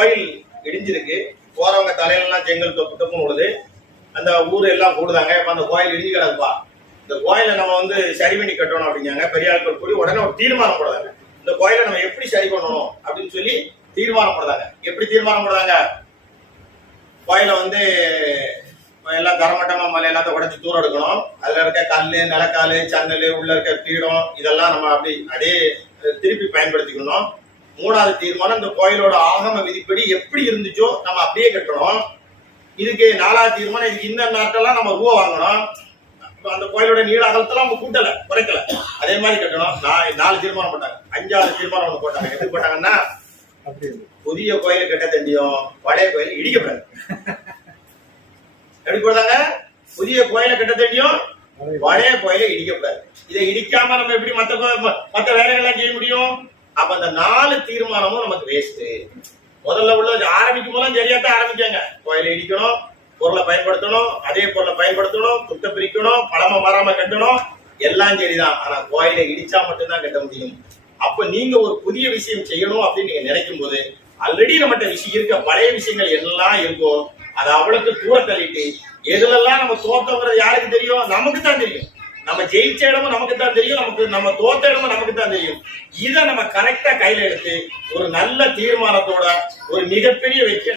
கோயில் இடிஞ்சிருக்கு. போறவங்க தலையிலலாம் செங்கல் தொப்பு தொப்புன்னு விடுது அந்த ஊர் எல்லாம் கூடுதாங்க இப்போ அந்த கோயில் இடிஞ்சு கிடக்குப்பா. இந்த கோயிலை நம்ம வந்து சரி பண்ணி கட்டணும் அப்படிங்காங்க பெரிய ஆட்கள் கூடி உடனே ஒரு தீர்மானம் போடுறாங்க. இந்த கோயிலை நம்ம எப்படி சரி பண்ணணும் அப்படின்னு சொல்லி தீர்மானம் போடுறாங்க. எப்படி தீர்மானம் போடுறாங்க? கோயிலை வந்து எல்லாம் கரமட்டமா மலை எல்லாத்தையும் உடச்சி தூரம் எடுக்கணும். அதுல இருக்க கல் நிலக்காலு சன்னல் உள்ள இருக்க பீடம் இதெல்லாம் நம்ம அப்படி அதே திருப்பி பயன்படுத்திக்கணும். மூணாவது தீர்மானம் இந்த கோயிலோட ஆகம விதிப்படி எப்படி இருந்துச்சோ நம்ம அப்படியே கட்டணும். இதுக்கு நாலாவது தீர்மானம் இதுக்கு இந்த நாட்டெல்லாம் நம்ம ரூபா வாங்கணும். அந்த கோயிலோட நீள அகலத்தெல்லாம் அவங்க கூட்டல குறைக்கல. அதே மாதிரி கட்டணும். நாலு தீர்மானம் போட்டாங்க. அஞ்சாவது தீர்மானம் ஒண்ணு போட்டாங்க. எப்படி போட்டாங்கன்னா புதிய கோயில் கட்ட தெரியும். பழைய கோயில் இடிக்கப்படாது. எப்படி போட்டாங்க புதிய கோயிலை கட்ட தெரியும். பழைய கோயிலை இடிக்கப்படாது. இதை இடிக்காம நம்ம எப்படி மத்த மத்த வேலைகள்லாம் செய்ய முடியும்? அப்ப அந்த நாலு தீர்மானமும் நமக்கு வேஸ்ட் முதல்ல உள்ள ஆரம்பிக்கும் போதெல்லாம் சரியா தான் ஆரம்பிக்காங்க. கோயிலை இடிக்கணும் பொருளை பயன்படுத்தணும் அதே பொருளை பயன்படுத்தணும் துட்ட பிரிக்கணும் பழம மரம கட்டணும். எல்லாம் சரிதான். ஆனா கோயிலை இடிச்சா மட்டும்தான் கட்ட முடியும். அப்ப நீங்க ஒரு புதிய விஷயம் செய்யணும் அப்படின்னு நீங்க நினைக்கும் போது ஆல்ரெடி நம்மகிட்ட விஷயம் இருக்க பழைய விஷயங்கள் எல்லாம் இருக்கும். அதை அவ்வளவுக்கு தூர தள்ளிட்டு எதுலெல்லாம் நம்ம தோத்தோங்கிறது யாருக்கு தெரியும்? நமக்கு தான் தெரியும். நம்ம ஜெயிச்ச இடமும் நமக்கு தான் தெரியும் நமக்கு நம்ம தோத்த இடமும் நமக்கு தான் தெரியும். இதை நம்ம கரெக்டா கையில எடுத்து ஒரு நல்ல தீர்மானத்தோட ஒரு மிகப்பெரிய வெற்றி